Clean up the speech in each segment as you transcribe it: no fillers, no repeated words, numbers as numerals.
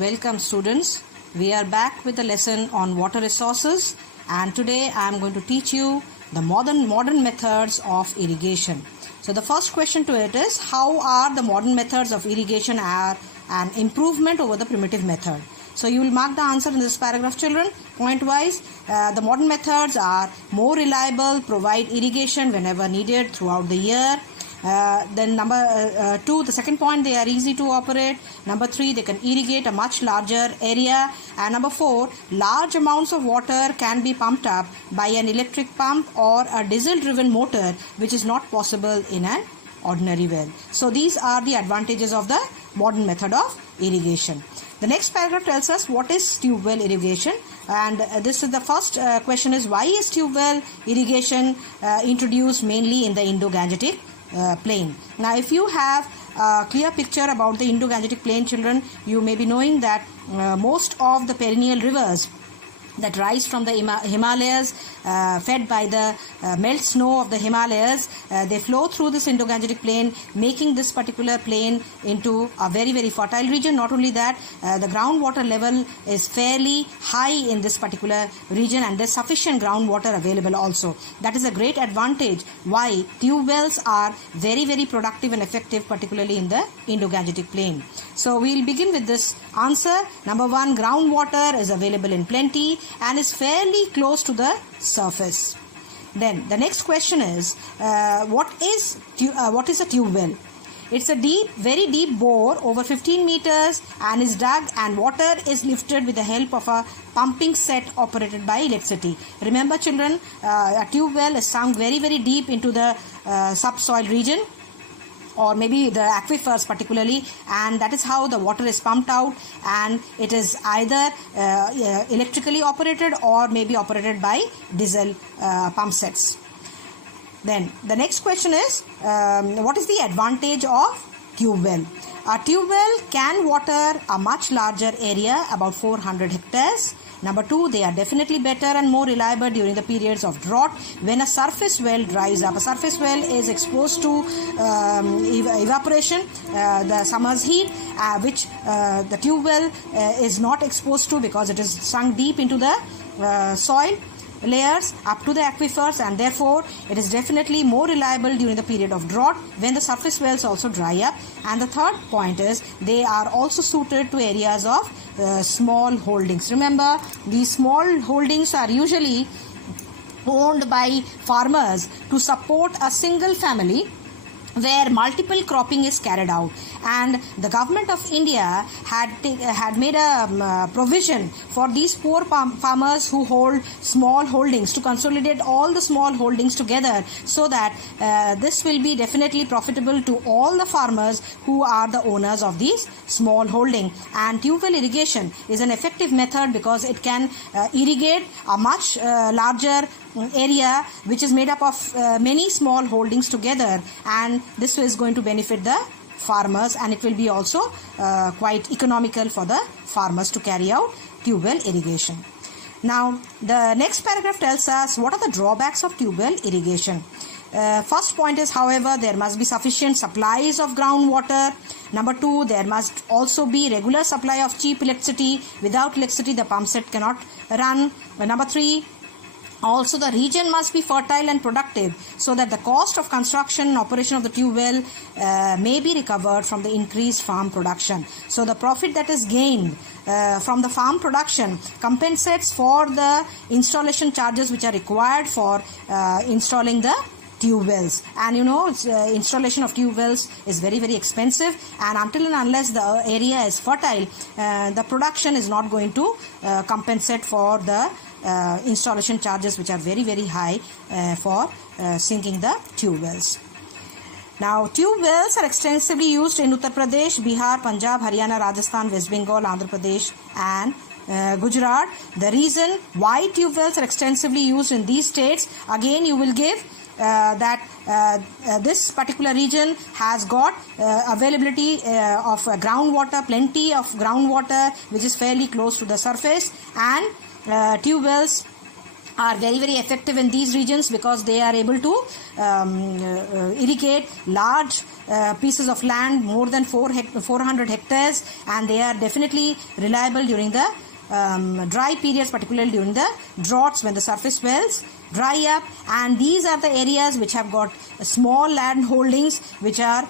Welcome students. We are back with a lesson on water resources, and today I am going to teach you the modern methods of irrigation. So the first question to it is, how are the modern methods of irrigation are an improvement over the primitive method? So you will mark the answer in this paragraph, children. Point wise, the modern methods are more reliable, provide irrigation whenever needed throughout the year. Then number 2, the second point, they are easy to operate. Number 3, they can irrigate a much larger area. And number 4, large amounts of water can be pumped up by an electric pump or a diesel driven motor, which is not possible in an ordinary well. So these are the advantages of the modern method of irrigation. The next paragraph tells us what is tube well irrigation, and this is the first question is, why is tube well irrigation introduced mainly in the Indo-Gangetic plain? Now if you have a clear picture about the Indo-Gangetic plain, children, you may be knowing that most of the perennial rivers that rise from the Himalayas, fed by the melt snow of the Himalayas, they flow through this Indo-Gangetic plain, making this particular plain into a very fertile region. Not only that, the groundwater level is fairly high in this particular region, and there's sufficient groundwater available also. That is a great advantage why tube wells are very productive and effective, particularly in the Indo-Gangetic plain. So we'll begin with this answer. Number 1, groundwater is available in plenty and is fairly close to the surface. Then the next question is, what is a tube well? It's a very deep bore over 15 meters and is dug, and water is lifted with the help of a pumping set operated by electricity. Remember, children, a tube well is sunk very deep into the subsoil region, or maybe the aquifers particularly, and that is how the water is pumped out, and it is either electrically operated or maybe operated by diesel pump sets. Then the next question is, what is the advantage of tube well? A tube well can water a much larger area, about 400 hectares. Number 2, they are definitely better and more reliable during the periods of drought when a surface well dries up. A surface well is exposed to evaporation, the summer's heat, which the tube well is not exposed to, because it is sunk deep into the soil layers up to the aquifers, and therefore it is definitely more reliable during the period of drought when the surface wells also dry up. And the third point is, they are also suited to areas of small holdings. Remember, these small holdings are usually owned by farmers to support a single family where multiple cropping is carried out, and the government of India had made a provision for these poor farmers who hold small holdings to consolidate all the small holdings together, so that this will be definitely profitable to all the farmers who are the owners of these small holding. And tube well irrigation is an effective method because it can irrigate a much larger area which is made up of many small holdings together, and this is going to benefit the farmers, and it will be also quite economical for the farmers to carry out tube well irrigation. Now the next paragraph tells us what are the drawbacks of tube well irrigation. First point is, however, there must be sufficient supplies of groundwater. Number 2, there must also be regular supply of cheap electricity. Without electricity, the pump set cannot run. Number 3, also the region must be fertile and productive, so that the cost of construction and operation of the tube well may be recovered from the increased farm production. So the profit that is gained from the farm production compensates for the installation charges which are required for installing the tube wells. And you know, installation of tube wells is very expensive, and until and unless the area is fertile, the production is not going to compensate for the installation charges, which are very high for sinking the tube wells. Now tube wells are extensively used in Uttar Pradesh, Bihar, Punjab, Haryana, Rajasthan, West Bengal, Andhra Pradesh and Gujarat. The reason why tube wells are extensively used in these states, again you will give that this particular region has got availability of groundwater, plenty of groundwater which is fairly close to the surface, and tube wells are very effective in these regions because they are able to irrigate large pieces of land, more than 400 hectares, and they are definitely reliable during the dry periods, particularly during the droughts when the surface wells dry up. And these are the areas which have got small land holdings which are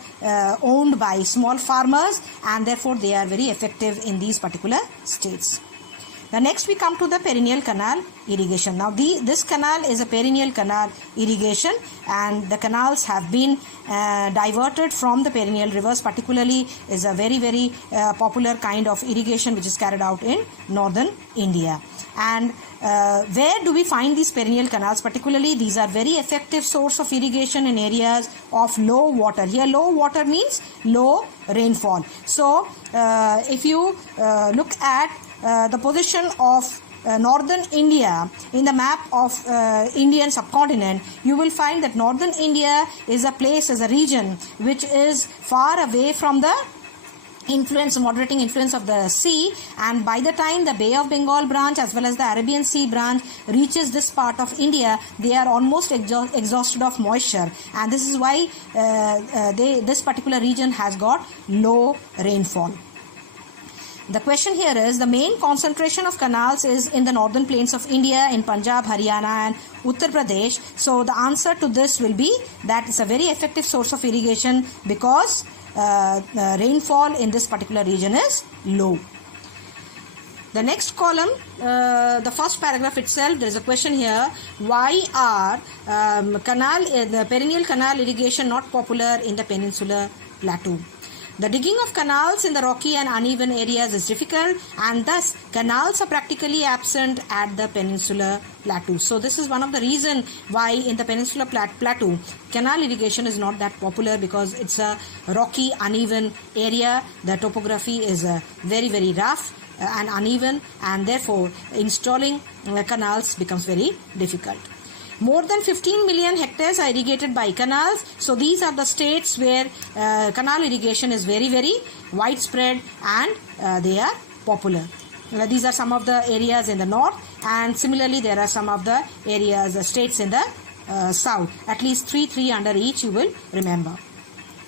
owned by small farmers, and therefore they are very effective in these particular states. Now next we come to the perennial canal irrigation. Now this canal is a perennial canal irrigation, and the canals have been diverted from the perennial rivers. Particularly is a very popular kind of irrigation which is carried out in northern India. And where do we find these perennial canals? Particularly these are very effective source of irrigation in areas of low water. Here low water means low rainfall. So if you look at the position of northern India in the map of Indian subcontinent, you will find that northern India is a place, is a region which is far away from the moderating influence of the sea, and by the time the Bay of Bengal branch as well as the Arabian Sea branch reaches this part of India, they are almost exhausted of moisture, and this is why this particular region has got low rainfall. The question here is, the main concentration of canals is in the northern plains of India, in Punjab, Haryana and Uttar Pradesh. So the answer to this will be that it's a very effective source of irrigation because rainfall in this particular region is low. The next column, the first paragraph itself, there is a question here: why are the perennial canal irrigation not popular in the peninsular plateau? The digging of canals in the rocky and uneven areas is difficult, and thus canals are practically absent at the peninsular plateau. So this is one of the reasons why in the peninsular plateau canal irrigation is not that popular, because it's a rocky, uneven area. The topography is very rough and uneven, and therefore installing canals becomes very difficult. More than 15 million hectares are irrigated by canals. So these are the states where canal irrigation is very widespread, and they are popular. These are some of the areas in the north, and similarly there are some of the areas, states in the south. At least three under each you will remember.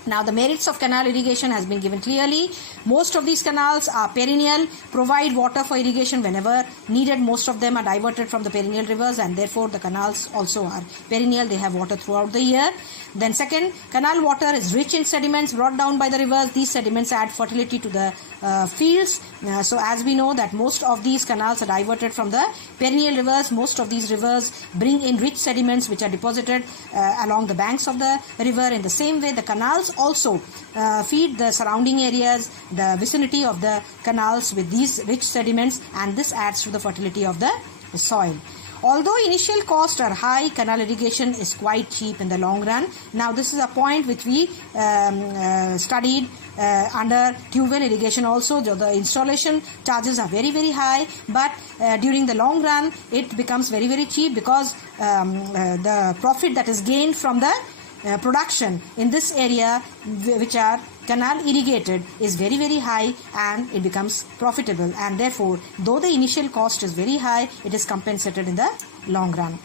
Now the merits of canal irrigation has been given clearly. Most of these canals are perennial, provide water for irrigation whenever needed. Most of them are diverted from the perennial rivers, and therefore the canals also are perennial. They have water throughout the year. Then second, canal water is rich in sediments brought down by the rivers. These sediments add fertility to the fields. So as we know that most of these canals are diverted from the perennial rivers. Most of these rivers bring in rich sediments which are deposited along the banks of the river. In the same way, the canals also feed the surrounding areas, the vicinity of the canals with these rich sediments, and this adds to the fertility of the soil. Although initial costs are high, canal irrigation is quite cheap in the long run. Now this is a point which we studied under tube well irrigation also. The installation charges are very high, but during the long run it becomes very cheap, because the profit that is gained from the production in this area which are canal irrigated is very high, and it becomes profitable, and therefore though the initial cost is very high, it is compensated in the long run.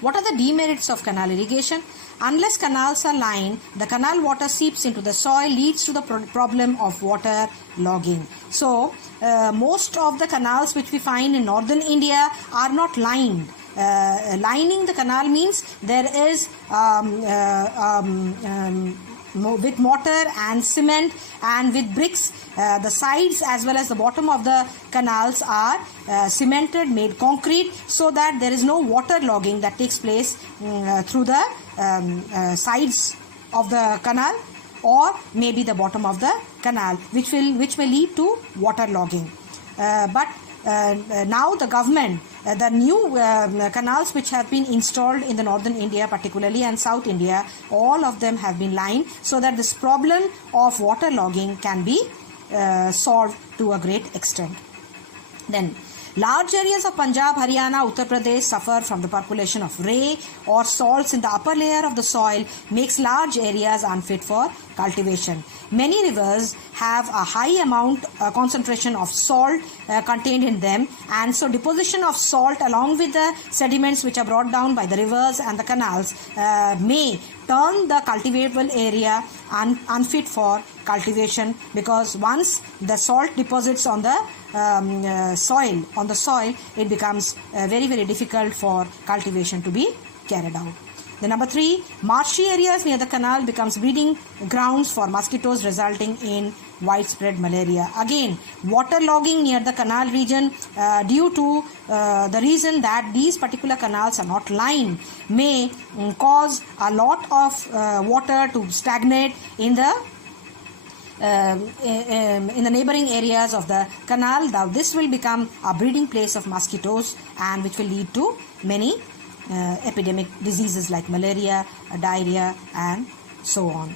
What are the demerits of canal irrigation? Unless canals are lined, the canal water seeps into the soil, leads to the problem of water logging. So most of the canals which we find in northern India are not lined. Lining the canal means there is with mortar and cement and with bricks, the sides as well as the bottom of the canals are cemented, made concrete, so that there is no water logging that takes place through the sides of the canal, or maybe the bottom of the canal, which may lead to water logging. But now the government, the new canals which have been installed in the northern India particularly and South India, all of them have been lined, so that this problem of water logging can be solved to a great extent. Then large areas of Punjab, Haryana, Uttar Pradesh suffer from the percolation of ray or salts in the upper layer of the soil, makes large areas unfit for cultivation. Many rivers have a high amount concentration of salt contained in them, and so deposition of salt along with the sediments which are brought down by the rivers and the canals may turn the cultivable area unfit for cultivation, because once the salt deposits on the soil, it becomes very, very difficult for cultivation to be carried out. The number 3, marshy areas near the canal becomes breeding grounds for mosquitoes, resulting in widespread malaria. Again, waterlogging near the canal region due to the reason that these particular canals are not lined may cause a lot of water to stagnate in the neighboring areas of the canal. Now this will become a breeding place of mosquitoes, and which will lead to many epidemic diseases like malaria, diarrhea, and so on.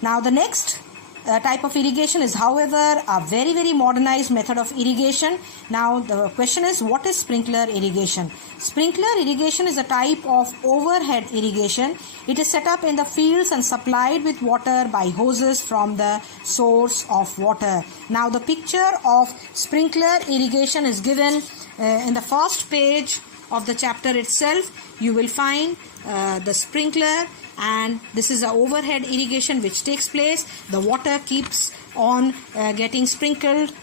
Now the next type of irrigation is, however, a very, very modernized method of irrigation. Now the question is, what is sprinkler irrigation? Sprinkler irrigation is a type of overhead irrigation. It is set up in the fields and supplied with water by hoses from the source of water. Now the picture of sprinkler irrigation is given in the first page of the chapter itself. You will find the sprinkler, and this is an overhead irrigation which takes place. The water keeps on getting sprinkled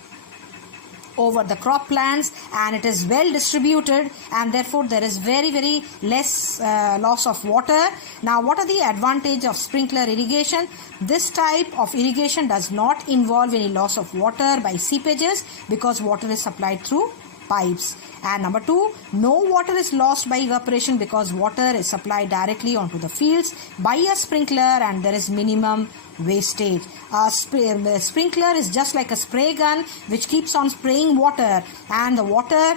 over the crop plants, and it is well distributed, and therefore there is very, very less loss of water. Now what are the advantages of sprinkler irrigation? This type of irrigation does not involve any loss of water by seepages, because water is supplied through pipes. And number 2, no water is lost by evaporation, because water is supplied directly onto the fields by a sprinkler, and there is minimum wastage. A sprinkler is just like a spray gun which keeps on spraying water, and the water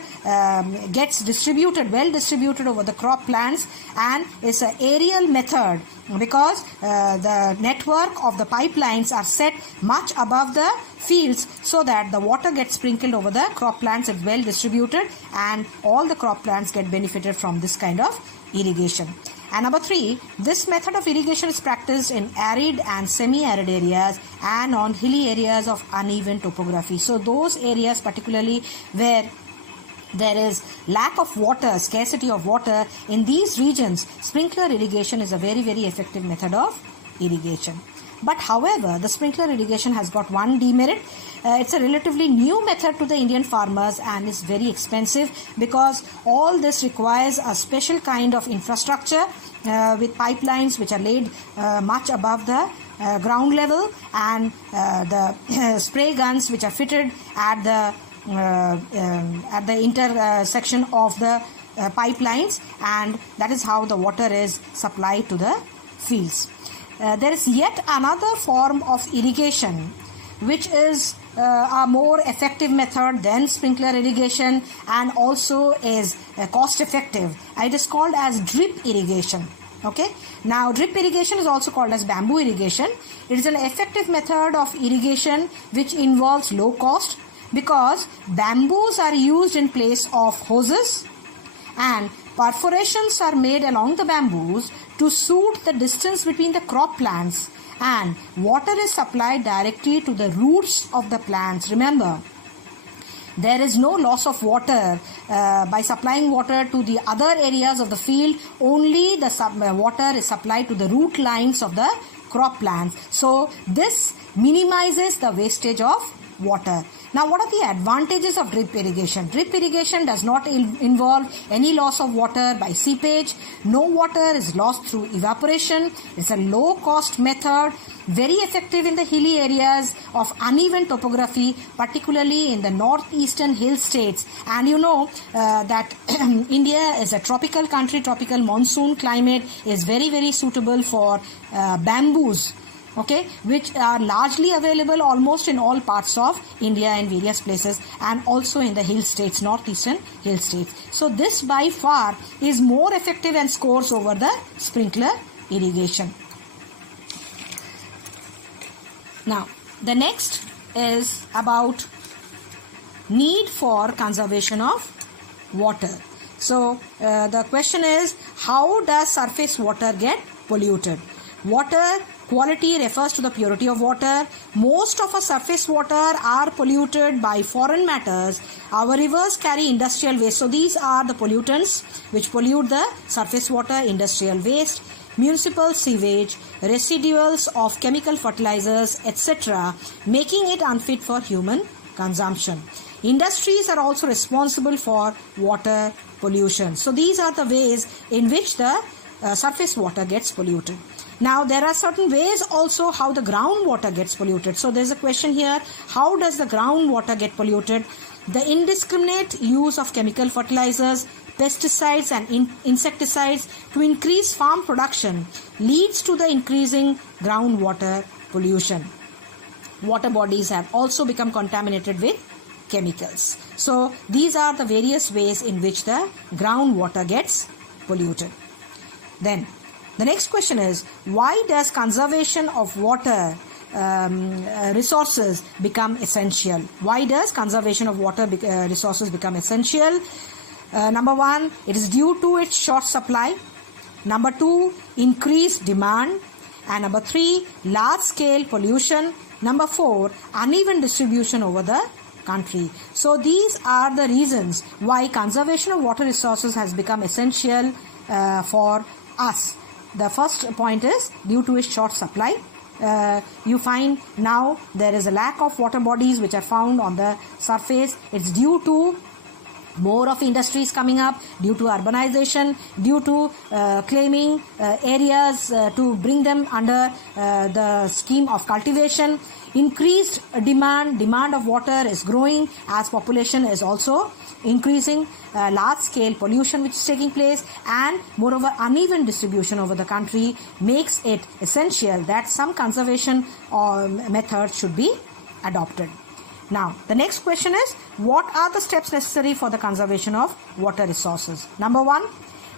gets distributed, well distributed over the crop plants, and it's an aerial method, because the network of the pipelines are set much above the fields, so that the water gets sprinkled over the crop plants. It's well distributed, and all the crop plants get benefited from this kind of irrigation. And number 3, this method of irrigation is practiced in arid and semi-arid areas and on hilly areas of uneven topography. So those areas particularly where there is lack of water, scarcity of water, in these regions, sprinkler irrigation is a very, very effective method of irrigation. But however, the sprinkler irrigation has got one demerit. It's a relatively new method to the Indian farmers, and is very expensive, because all this requires a special kind of infrastructure with pipelines which are laid much above the ground level, and the spray guns which are fitted at the intersection of the pipelines, and that is how the water is supplied to the fields. There is yet another form of irrigation which is a more effective method than sprinkler irrigation, and also is cost effective. It is called as drip irrigation. Okay. Now drip irrigation is also called as bamboo irrigation. It is an effective method of irrigation which involves low cost, because bamboos are used in place of hoses, and perforations are made along the bamboos to suit the distance between the crop plants, and water is supplied directly to the roots of the plants. Remember, there is no loss of water by supplying water to the other areas of the field. Only the water is supplied to the root lines of the crop plants. So this minimizes the wastage of water. Now, what are the advantages of drip irrigation? Drip irrigation does not involve any loss of water by seepage. No water is lost through evaporation. It's a low-cost method, very effective in the hilly areas of uneven topography, particularly in the northeastern hill states. And you know that India is a tropical country. Tropical monsoon climate is very, very suitable for bamboos. Okay, which are largely available almost in all parts of India in various places, and also in the hill states, northeastern hill states. So this by far is more effective and scores over the sprinkler irrigation. Now the next is about need for conservation of water. So the question is, how does surface water get polluted? Water Quality refers to the purity of water. Most of our surface water are polluted by foreign matters. Our rivers carry industrial waste. So these are the pollutants which pollute the surface water: industrial waste, municipal sewage, residuals of chemical fertilizers, etc., making it unfit for human consumption. Industries are also responsible for water pollution. So these are the ways in which the surface water gets polluted. Now there are certain ways also how the groundwater gets polluted. So there's a question here: how does the groundwater get polluted? The indiscriminate use of chemical fertilizers, pesticides and insecticides to increase farm production leads to the increasing groundwater pollution. Water bodies have also become contaminated with chemicals. So these are the various ways in which the groundwater gets polluted. Then the next question is, why does conservation of water resources become essential? Why does conservation of water resources become essential? Number one, it is due to its short supply. Number two, increased demand. And number three, large scale pollution. Number four, uneven distribution over the country. So these are the reasons why conservation of water resources has become essential for us. The first point is due to its short supply. You find now there is a lack of water bodies which are found on the surface. It's due to more of industries coming up, due to urbanization, due to claiming areas to bring them under the scheme of cultivation. Increased demand of water is growing as population is also increasing. Large scale pollution which is taking place, and moreover uneven distribution over the country makes it essential that some conservation methods should be adopted. Now the next question is, what are the steps necessary for the conservation of water resources? Number one,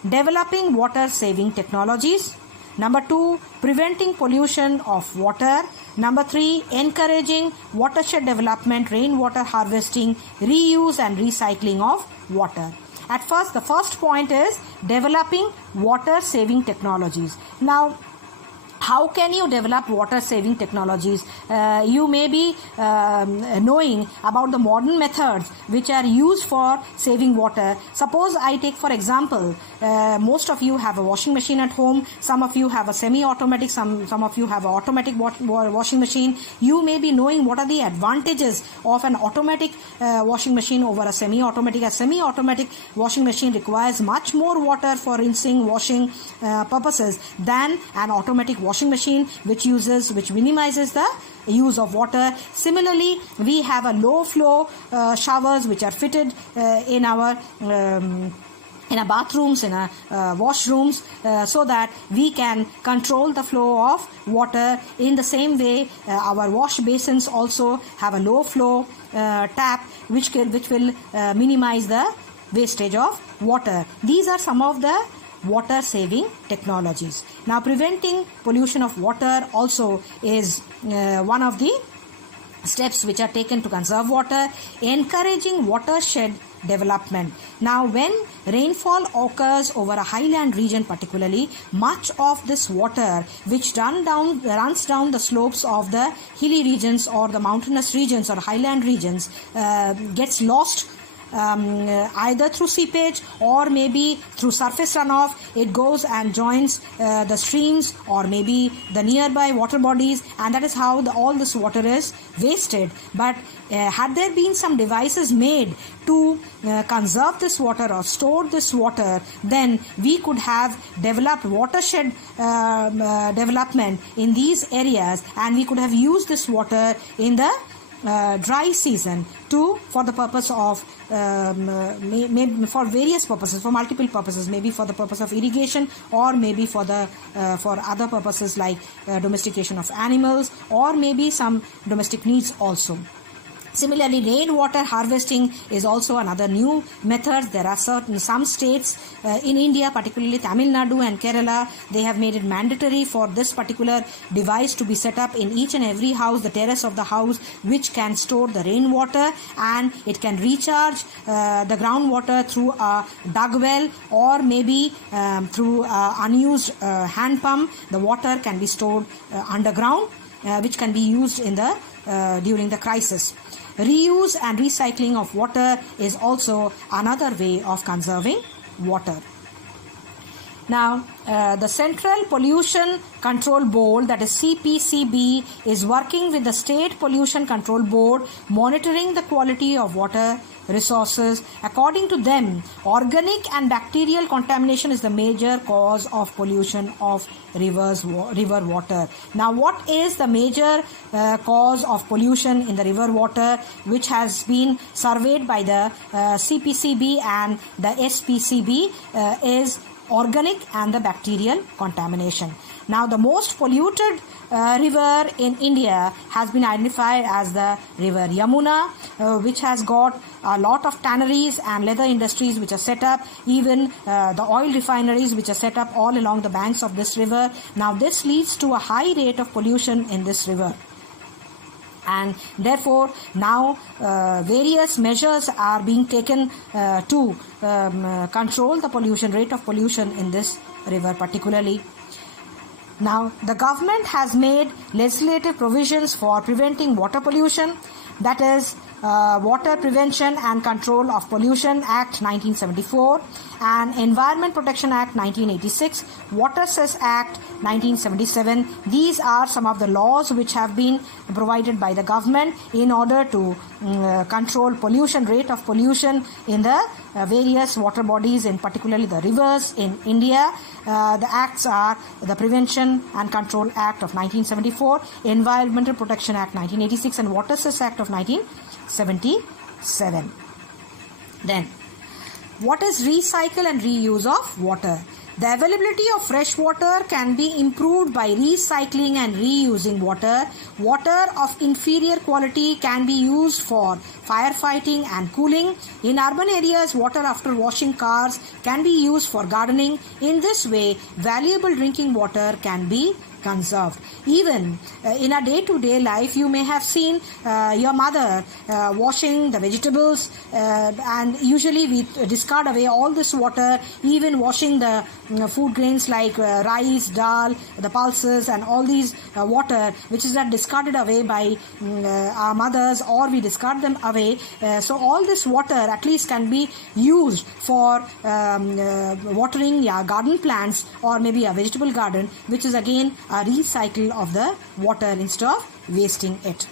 developing water saving technologies. Number two, preventing pollution of water. Number three, encouraging watershed development, rainwater harvesting, reuse and recycling of water. At first, the first point is developing water saving technologies. Now, how can you develop water saving technologies? You may be knowing about the modern methods which are used for saving water. Suppose I take for example, most of you have a washing machine at home, some of you have a semi-automatic, some of you have an automatic washing machine. You may be knowing what are the advantages of an automatic washing machine over a semi-automatic. A semi-automatic washing machine requires much more water for rinsing, washing purposes than an automatic washing machine which minimizes the use of water. Similarly, we have a low flow showers which are fitted in our bathrooms, in our washrooms, so that we can control the flow of water. In the same way, our wash basins also have a low flow tap which will minimize the wastage of water. These are some of the water saving technologies. Now, preventing pollution of water also is one of the steps which are taken to conserve water. Encouraging watershed development. Now, when rainfall occurs over a highland region particularly, much of this water which runs down the slopes of the hilly regions or the mountainous regions or highland regions gets lost either through seepage or maybe through surface runoff. It goes and joins the streams or maybe the nearby water bodies, and that is how all this water is wasted. But had there been some devices made to conserve this water or store this water, then we could have developed watershed development in these areas, and we could have used this water in the dry season for the purpose of for various purposes, for multiple purposes, maybe for the purpose of irrigation or maybe for other purposes like domestication of animals or maybe some domestic needs also. Similarly, rainwater harvesting is also another new method. There are some states in India, particularly Tamil Nadu and Kerala, they have made it mandatory for this particular device to be set up in each and every house, the terrace of the house, which can store the rainwater, and it can recharge the groundwater through a dug well, or maybe through unused hand pump. The water can be stored underground, which can be used in the during the crisis. Reuse and recycling of water is also another way of conserving water. Now, the Central Pollution Control Board, that is CPCB, is working with the State Pollution Control Board, monitoring the quality of water resources. According to them, organic and bacterial contamination is the major cause of pollution of river water. Now, what is the major cause of pollution in the river water, which has been surveyed by the CPCB and the SPCB, is organic and the bacterial contamination. Now, the most polluted river in India has been identified as the river Yamuna, which has got a lot of tanneries and leather industries which are set up, even the oil refineries which are set up all along the banks of this river. Now, this leads to a high rate of pollution in this river. And therefore, now various measures are being taken to control the pollution, rate of pollution in this river particularly. Now, the government has made legislative provisions for preventing water pollution, that is Water Prevention and Control of Pollution Act 1974 and Environment Protection Act 1986, Water Cess Act 1977. These are some of the laws which have been provided by the government in order to control pollution, rate of pollution in the various water bodies, in particularly the rivers in India. The acts are the Prevention and Control Act of 1974, Environmental Protection Act 1986 and Water Cess Act of 1977. Then, what is recycle and reuse of water? The availability of fresh water can be improved by recycling and reusing water. Water of inferior quality can be used for firefighting and cooling. In urban areas, water after washing cars can be used for gardening. In this way, valuable drinking water can be conserved. Even in a day-to-day life, you may have seen your mother washing the vegetables, and usually we discard away all this water, even washing the food grains like rice, dal, the pulses and all these water which is not discarded away by our mothers, or we discard them away. So all this water at least can be used for watering your garden plants or maybe a vegetable garden, which is again a recycle of the water instead of wasting it.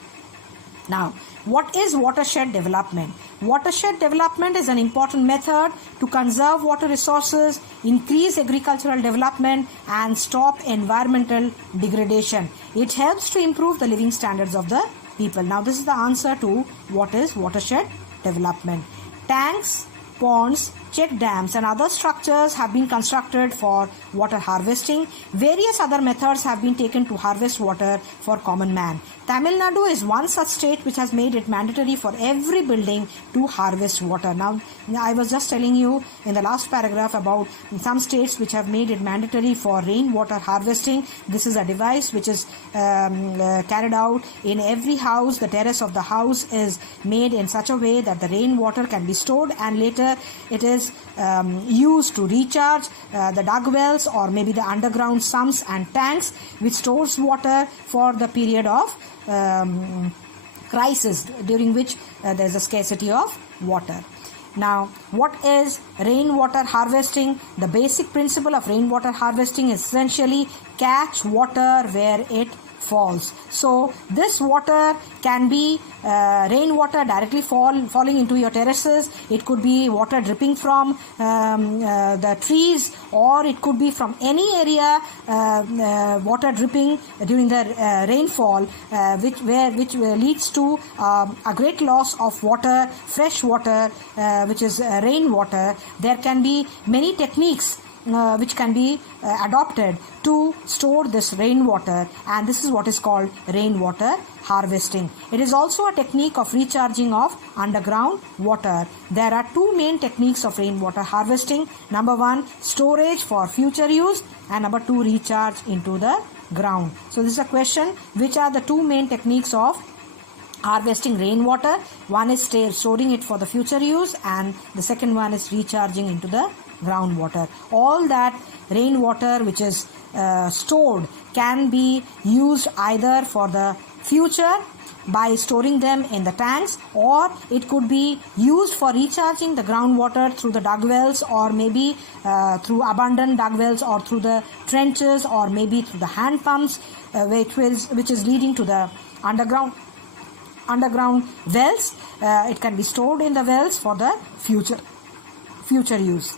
Now, what is watershed development? Watershed development is an important method to conserve water resources, increase agricultural development and stop environmental degradation. It helps to improve the living standards of the people. Now, this is the answer to what is watershed development. Tanks, ponds, check dams and other structures have been constructed for water harvesting. Various other methods have been taken to harvest water for common man. Tamil Nadu is one such state which has made it mandatory for every building to harvest water. Now, I was just telling you in the last paragraph about some states which have made it mandatory for rainwater harvesting. This is a device which is carried out in every house. The terrace of the house is made in such a way that the rainwater can be stored and later it is used to recharge the dug wells or maybe the underground sumps and tanks, which stores water for the period of crisis during which there is a scarcity of water. Now, what is rainwater harvesting? The basic principle of rainwater harvesting is essentially catch water where it falls. So this water can be rainwater directly falling into your terraces. It could be water dripping from the trees, or it could be from any area water dripping during the rainfall, which leads to a great loss of water, fresh water, which is rainwater. There can be many techniques which can be adopted to store this rainwater, and this is what is called rainwater harvesting. It is also a technique of recharging of underground water. There are two main techniques of rainwater harvesting. Number one, storage for future use, and number two, recharge into the ground. So this is a question, which are the two main techniques of harvesting rainwater? One is storing it for the future use, and the second one is recharging into the groundwater. All that rainwater which is stored can be used either for the future by storing them in the tanks, or it could be used for recharging the groundwater through the dug wells, or maybe through abundant dug wells, or through the trenches, or maybe through the hand pumps, which is leading to the underground wells. It can be stored in the wells for the future use.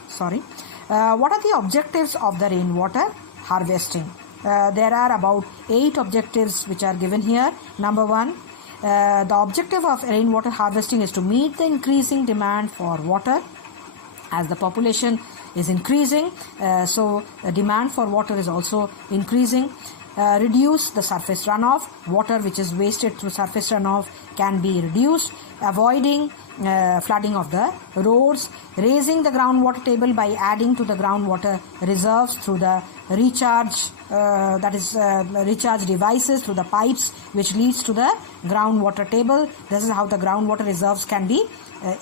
What are the objectives of the rainwater harvesting? There are about 8 objectives which are given here. Number one, the objective of rainwater harvesting is to meet the increasing demand for water. As the population is increasing, so the demand for water is also increasing. Reduce the surface runoff. Water which is wasted through surface runoff can be reduced. Avoiding flooding of the roads. Raising the groundwater table by adding to the groundwater reserves through the recharge devices, through the pipes, which leads to the groundwater table. This is how the groundwater reserves can be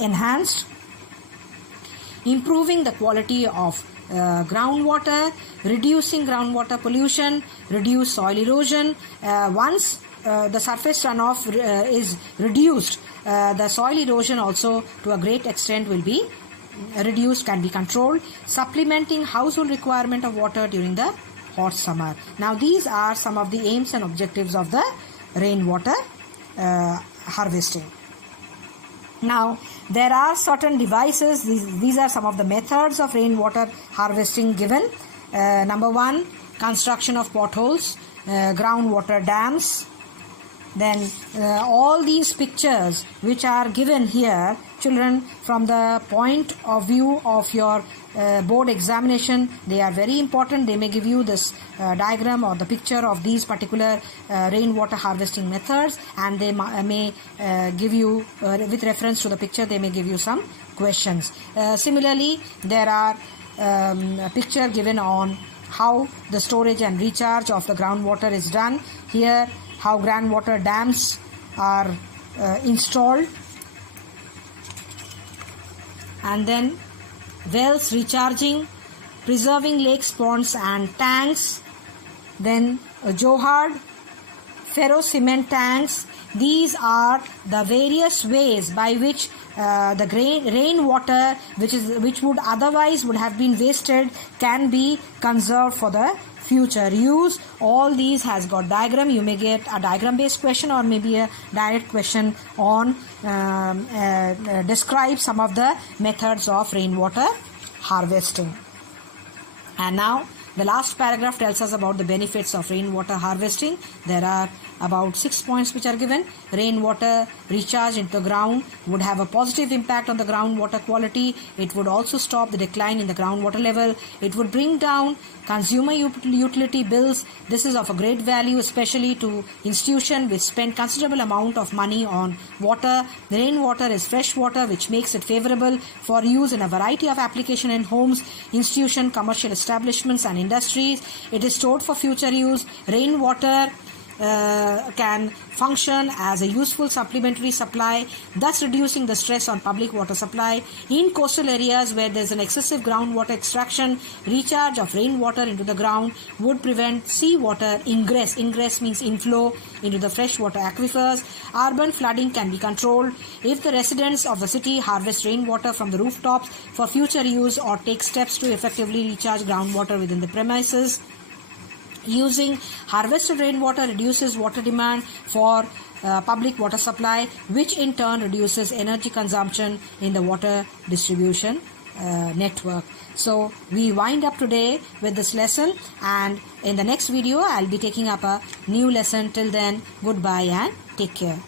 enhanced. Improving the quality of groundwater, reducing groundwater pollution, reduce soil erosion. Once the surface runoff is reduced, the soil erosion also to a great extent will be reduced, can be controlled. Supplementing household requirement of water during the hot summer. Now these are some of the aims and objectives of the rainwater harvesting. Now there are certain devices. These are some of the methods of rainwater harvesting given. Number one, construction of potholes, groundwater dams. Then all these pictures which are given here, children, from the point of view of your board examination, they are very important. They may give you this diagram or the picture of these particular rainwater harvesting methods, and they may give you, with reference to the picture, they may give you some questions. Similarly, there are a picture given on how the storage and recharge of the groundwater is done. Here, how groundwater dams are installed, and then wells recharging, preserving lakes, ponds and tanks, then Johad, ferro cement tanks. These are the various ways by which the rainwater which would otherwise would have been wasted can be conserved for the future use. All these has got diagram. You may get a diagram based question or maybe a direct question on describe some of the methods of rainwater harvesting. And now the last paragraph tells us about the benefits of rainwater harvesting. There are about 6 points which are given. Rainwater recharge into the ground would have a positive impact on the groundwater quality. It would also stop the decline in the groundwater level. It would bring down consumer utility bills. This is of a great value, especially to institutions which spend considerable amount of money on water. The rainwater is fresh water, which makes it favorable for use in a variety of applications in homes, institutions, commercial establishments and industries. It is stored for future use. Rainwater can function as a useful supplementary supply, thus reducing the stress on public water supply. In coastal areas where there is an excessive groundwater extraction, recharge of rainwater into the ground would prevent seawater ingress. Ingress means inflow into the freshwater aquifers. Urban flooding can be controlled if the residents of the city harvest rainwater from the rooftops for future use or take steps to effectively recharge groundwater within the premises. Using harvested rainwater reduces water demand for public water supply, which in turn reduces energy consumption in the water distribution network. So we wind up today with this lesson, and in the next video I'll be taking up a new lesson. Till then, goodbye and take care.